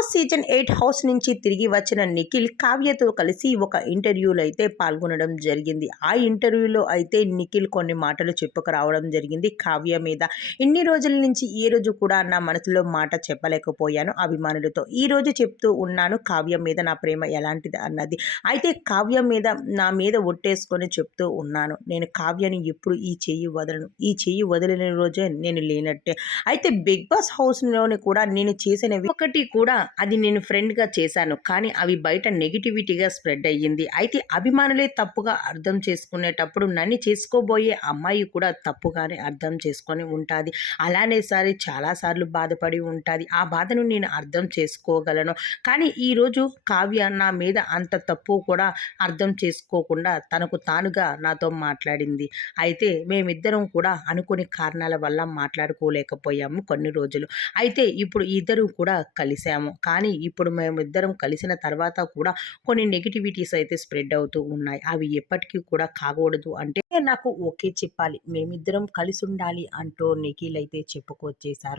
Boss season eight house నుంచి తిరిగి వచ్చిన నిఖిల్ కావ్యతో కలిసి ఒక ఇంటర్వ్యూలో అయితే పాల్గొనడం జరిగింది. ఆ ఇంటర్వ్యూలో అయితే నిఖిల్ కొన్ని మాటలు చెప్పుకు రావడం జరిగింది. కావ్య మీద ఇన్ని రోజుల నుంచి ఈ రోజు కూడా నా మనసులో మాట చెప్పలేకపోయాను అభిమానులతో. ఈ రోజు చెప్తూ ఉన్నాను కావ్య మీద నా ప్రేమ ఎలాంటిది అన్నది. అయితే కావ్య మీద నా మీద ఒట్టేసుకొని చెప్తూ ఉన్నాను. నేను కావ్యని ఎప్పుడు ఈ చెయ్యి వదలను ఈ చెయ్యి వదిలిన రోజే నేను లేనట్టే. అయితే బిగ్ బాస్ హౌస్లోని కూడా నేను చేసినవి ఒకటి కూడా అది నేను ఫ్రెండ్గా చేశాను. కానీ అవి బయట నెగిటివిటీగా స్ప్రెడ్ అయ్యింది. అయితే అభిమానులే తప్పుగా అర్థం చేసుకునేటప్పుడు నన్ను చేసుకోబోయే అమ్మాయి కూడా తప్పుగానే అర్థం చేసుకొని ఉంటుంది. అలానే సరే చాలాసార్లు బాధపడి ఉంటుంది. ఆ బాధను నేను అర్థం చేసుకోగలను. కానీ ఈరోజు కావ్య నా మీద అంత తప్పు కూడా అర్థం చేసుకోకుండా తనకు తానుగా నాతో మాట్లాడింది. అయితే మేమిద్దరం కూడా అనుకునే కారణాల వల్ల మాట్లాడుకోలేకపోయాము కొన్ని రోజులు. అయితే ఇప్పుడు ఇద్దరు కూడా కలిసాము కానీ ఇప్పుడు మేమిద్దరం కలిసిన తర్వాత కూడా కొన్ని నెగిటివిటీస్ అయితే స్ప్రెడ్ అవుతూ ఉన్నాయి. అవి ఎప్పటికీ కూడా కాకూడదు అంటే నాకు ఓకే చెప్పాలి. మేమిద్దరం కలిసి ఉండాలి అంటూ నిఖిల్ అయితే చెప్పుకొచ్చేసారు.